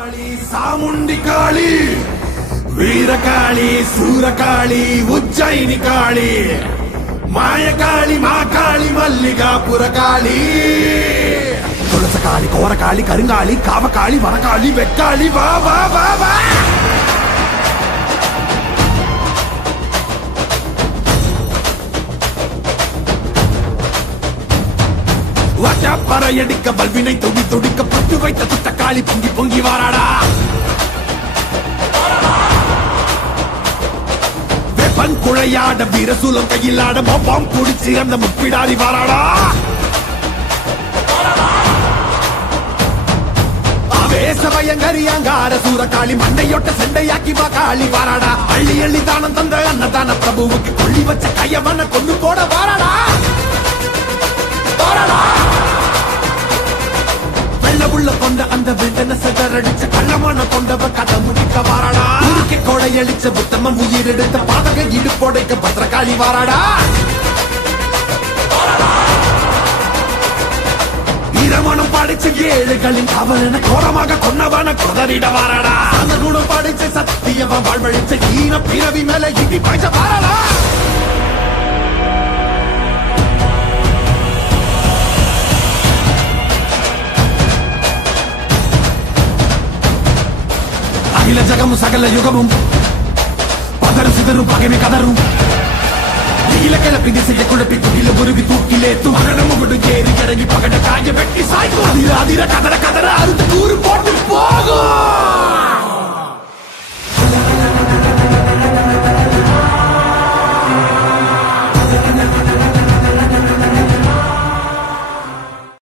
காளி சாமுண்டி காளி வீரகாளி சூரகாளி உஜ்ஜயினி காளி மாயகாளி மாகாளி மல்லிகாபுர காளி துளசகாளி கோரகாளி கருங்காளி காவகாளி வரகாளி வெக்காளி வா வா வா வா பறையடிக்க பல்வினை தொடி தொடிக்க பட்டு வைத்த துட்டக்காளி பொங்கி பொங்கி வாராடா வெப்பன் குழையாட வீரசூலம் கையில் ஆட பாம் குடிச்சு அந்த முப்பிடாரி வாராடா ஆவேசவயங்கரி அங்கார சூரகாளி மண்டையொட்ட செண்டையாக்கி காளி வாராடா அள்ளி அள்ளி தானம் தந்த அன்னதான பிரபுவுக்கு கொள்ளி வச்ச கையவன கொண்டு போட வாராடா உள்ள கொண்ட அந்த விண்டன செதறடிச்ச கள்ளமான கொண்டவ கதை முடிக்க வாராடா உருக்கி கொடையளிச்ச புத்தமம் உயிர் எடுத்த பாதக இடுப்போடைக்க பத்திரகாளி வாராடா இரமணம் படிச்ச ஏழுகளின் அவன கோரமாக கொன்னவன கொதறிட வாராடா அந்த குணம் படிச்ச சத்தியவ வாழ்வழிச்ச ஈன பிறவி மேல இடி பாய்ச்ச வாராடா அகில ஜகமும் சகல யுகமும் பதறு சிதறும் பகைமை கதரும் நீல கிளப்பி திசைய குழப்பி துகில உருவி தூக்கிலே துகடமும் ஏறி இறங்கி பகட காய வெட்டி